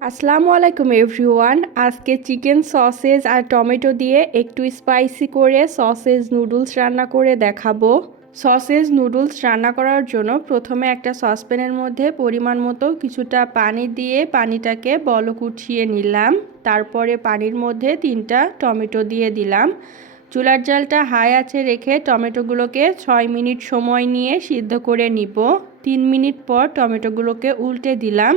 আসসালামু আলাইকুম এভরিওয়ান। আজকে চিকেন সসেজ আর টমেটো দিয়ে একটু স্পাইসি করে সসেজ নুডলস রান্না করে দেখাবো। সসেজ নুডলস রান্না করার জন্য প্রথমে একটা সসপ্যানের মধ্যে পরিমাণ মতো কিছুটা পানি দিয়ে পানিটাকে বলক উঠিয়ে নিলাম। তারপরে পানির মধ্যে 3টা টমেটো দিয়ে দিলাম। চুলার জালটা হাই আঁচে রেখে টমেটোগুলোকে 6 মিনিট সময় নিয়ে সিদ্ধ করে নিব। 3 মিনিট পর টমেটোগুলোকে উল্টে দিলাম।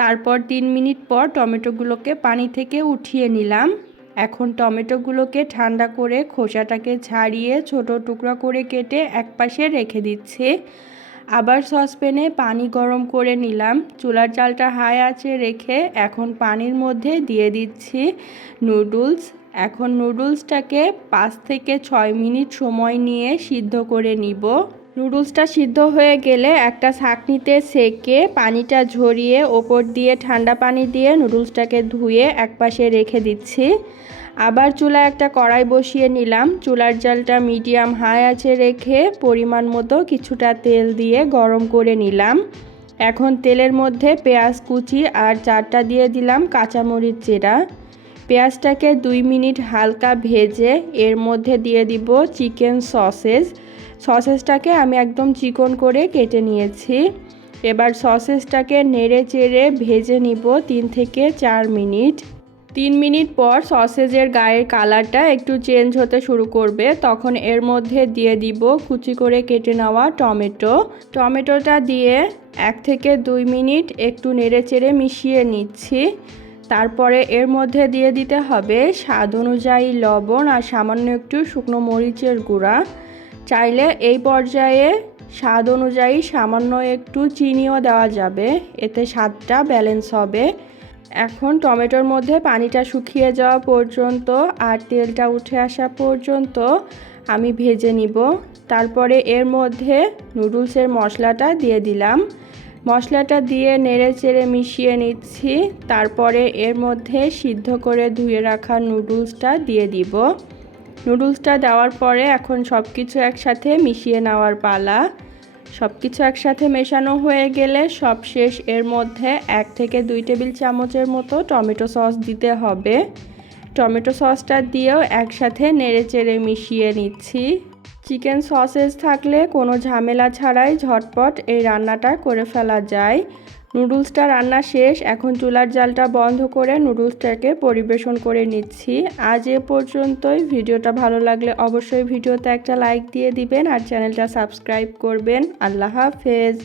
তারপর 3 মিনিট পর টমেটোগুলোকে পানি থেকে উঠিয়ে নিলাম। এখন টমেটোগুলোকে ঠান্ডা করে খোসাটাকে ছাড়িয়ে ছোট টুকরা করে কেটে একপাশে রেখে দিচ্ছি। আবার সসপ্যানে পানি গরম করে নিলাম। চুলার জালটা হাই আঁচে রেখে এখন পানির মধ্যে দিয়ে দিচ্ছি নুডলস। এখন নুডলসটাকে 5 থেকে 6 মিনিট সময় নিয়ে সিদ্ধ করে নিব। নুডলসটা সিদ্ধ হয়ে গেলে একটা ছাঁকনিতে সেকে পানিটা ঝরিয়ে ওপর দিয়ে ঠান্ডা পানি দিয়ে নুডলসটাকে ধুয়ে একপাশে রেখে দিচ্ছি। আবার চুলায় একটা কড়াই বসিয়ে নিলাম। চুলার জালটা মিডিয়াম হাই আঁচে রেখে পরিমাণ মতো কিছুটা তেল দিয়ে গরম করে নিলাম। এখন তেলের মধ্যে পেঁয়াজ কুচি আর 4টা দিয়ে দিলাম কাঁচামরিচ চেরা। পেঁয়াজটাকে 2 মিনিট হালকা ভেজে এর মধ্যে দিয়ে দিব চিকেন সসেজটাকে আমি একদম চিকন করে কেটে নিয়েছি। এবার সসেজটাকে নেড়ে চেড়ে ভেজে নিব 3 থেকে 4 মিনিট। 3 মিনিট পর সসেজের গায়ের কালারটা একটু চেঞ্জ হতে শুরু করবে, তখন এর মধ্যে দিয়ে দিব কুচি করে কেটে নেওয়া টমেটোটা দিয়ে 1 থেকে 2 মিনিট একটু নেড়ে চেড়ে মিশিয়ে নিচ্ছি। তারপরে এর মধ্যে দিয়ে দিতে হবে স্বাদ অনুযায়ী লবণ আর সামান্য একটু শুকনো মরিচের গুঁড়া। চাইলে এই পর্যায়ে স্বাদ অনুযায়ী সামান্য একটু চিনিও দেওয়া যাবে, এতে স্বাদটা ব্যালেন্স হবে। এখন টমেটোর মধ্যে পানিটা শুকিয়ে যাওয়া পর্যন্ত আর তেলটা উঠে আসা পর্যন্ত আমি ভেজে নিব। তারপরে এর মধ্যে নুডলসের মশলাটা দিয়ে দিলাম। মশলাটা দিয়ে নেড়ে চেড়ে মিশিয়ে নিচ্ছি। তারপরে এর মধ্যে সিদ্ধ করে ধুয়ে রাখা নুডলসটা দিয়ে দিব। নুডলসটা দেওয়ার পরে এখন সব কিছু একসাথে মিশিয়ে নেওয়ার পালা। সব কিছু একসাথে মেশানো হয়ে গেলে সবশেষ এর মধ্যে 1 থেকে 2 টেবিল চামচের মতো টমেটো সস দিতে হবে। টমেটো সসটা দিয়েও একসাথে নেড়ে চেড়ে মিশিয়ে নিচ্ছি। চিকেন সসেজ থাকলে কোনো ঝামেলা ছাড়াই ঝটপট এই রান্নাটা করে ফেলা যায়। নুডলসটা রান্না শেষ। এখন চুলার জালটা বন্ধ করে নুডলসটাকে পরিবেশন করে নিচ্ছি। আজ এ পর্যন্তই। ভিডিওটা ভালো লাগলে অবশ্যই ভিডিওতে একটা লাইক দিয়ে দিবেন আর চ্যানেলটা সাবস্ক্রাইব করবেন। আল্লাহ হাফেজ।